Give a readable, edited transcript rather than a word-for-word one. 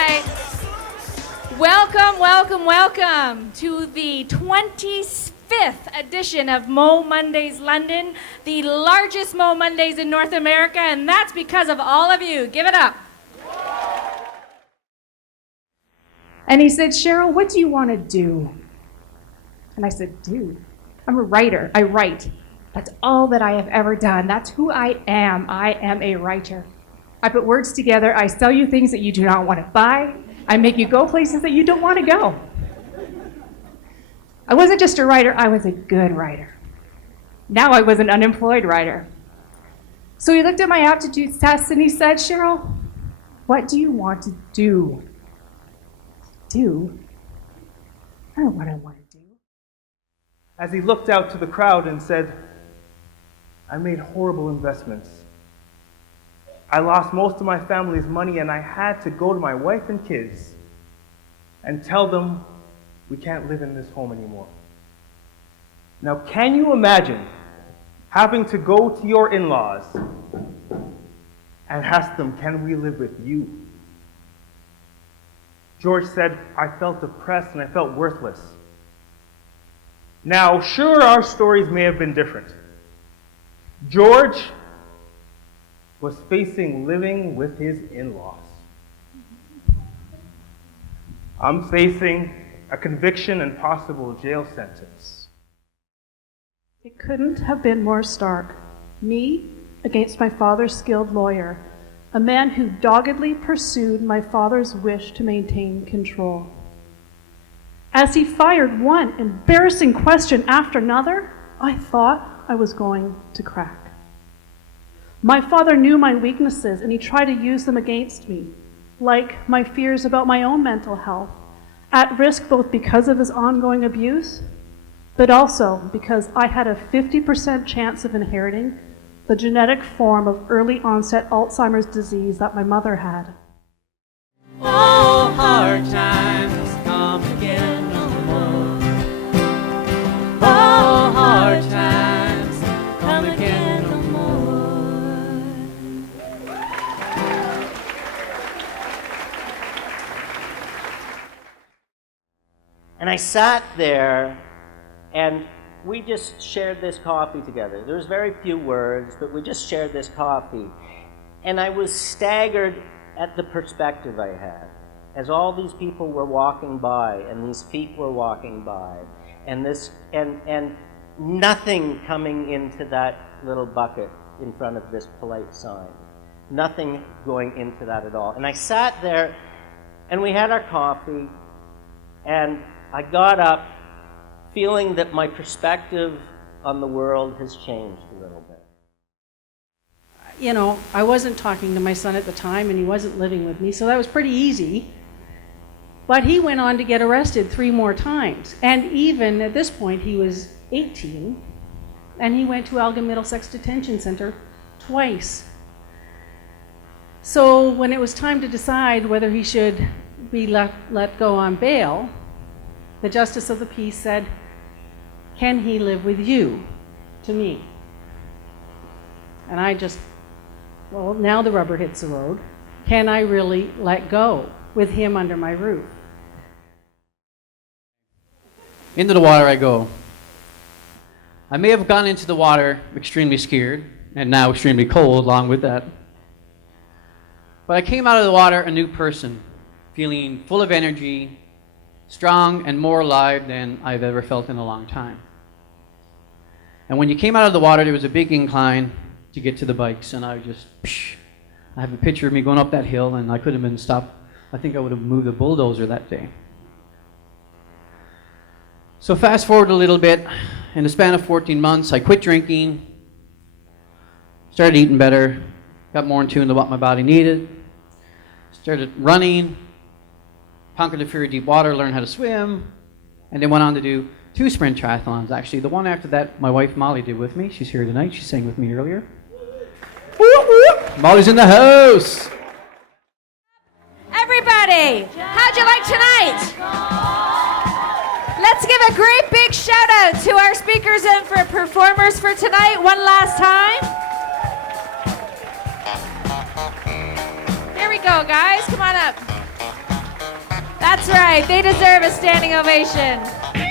right. Welcome to the 25th edition of MoMondays London, the largest MoMondays in North America, and that's because of all of you. Give it up. And he said, Sheryl, what do you want to do? And I said, dude, I'm a writer. I write. That's all that I have ever done. That's who I am. I am a writer. I put words together. I sell you things that you do not want to buy. I make you go places that you don't want to go. I wasn't just a writer, I was a good writer. Now I was an unemployed writer. So he looked at my aptitude test and he said, Sheryl, what do you want to do? Do? I don't know what I want to do. As he looked out to the crowd and said, I made horrible investments. I lost most of my family's money and I had to go to my wife and kids and tell them we can't live in this home anymore. Now, can you imagine having to go to your in-laws and ask them, can we live with you? George said, I felt depressed and I felt worthless. Now, sure, our stories may have been different. George was facing living with his in-laws. I'm facing a conviction and possible jail sentence. It couldn't have been more stark. Me against my father's skilled lawyer, a man who doggedly pursued my father's wish to maintain control. As he fired one embarrassing question after another, I thought I was going to crack. My father knew my weaknesses and he tried to use them against me, like my fears about my own mental health, at risk both because of his ongoing abuse, but also because I had a 50% chance of inheriting the genetic form of early onset Alzheimer's disease that my mother had. All hard times come again no more. All hard times come again no more. And I sat there, and we just shared this coffee together. There was very few words, but we just shared this coffee. And I was staggered at the perspective I had, as all these people were walking by, and these feet were walking by, and nothing coming into that little bucket in front of this polite sign. Nothing going into that at all. And I sat there, and we had our coffee, and I got up feeling that my perspective on the world has changed a little bit. You know, I wasn't talking to my son at the time and he wasn't living with me, so that was pretty easy. But he went on to get arrested 3 more times. And even at this point, he was 18, and he went to Elgin Middlesex Detention Center twice. So when it was time to decide whether he should be let go on bail, the Justice of the Peace said, can he live with you? To me. And I just, well, now the rubber hits the road. Can I really let go with him under my roof? Into the water I go. I may have gone into the water extremely scared, and now extremely cold along with that. But I came out of the water a new person, feeling full of energy, strong and more alive than I've ever felt in a long time. And when you came out of the water, there was a big incline to get to the bikes, and I have a picture of me going up that hill, and I could have been stopped. I think I would have moved a bulldozer that day. So fast forward a little bit, in the span of 14 months, I quit drinking, started eating better, got more in tune to what my body needed, started running, conquered the fear of deep water, learned how to swim, and then went on to do 2 sprint triathlons, actually. The one after that, my wife Molly did with me. She's here tonight. She sang with me earlier. Molly's in the house. Everybody, how'd you like tonight? Let's give a great big shout out to our speakers and for performers for tonight one last time. Here we go, guys. Come on up. That's right. They deserve a standing ovation.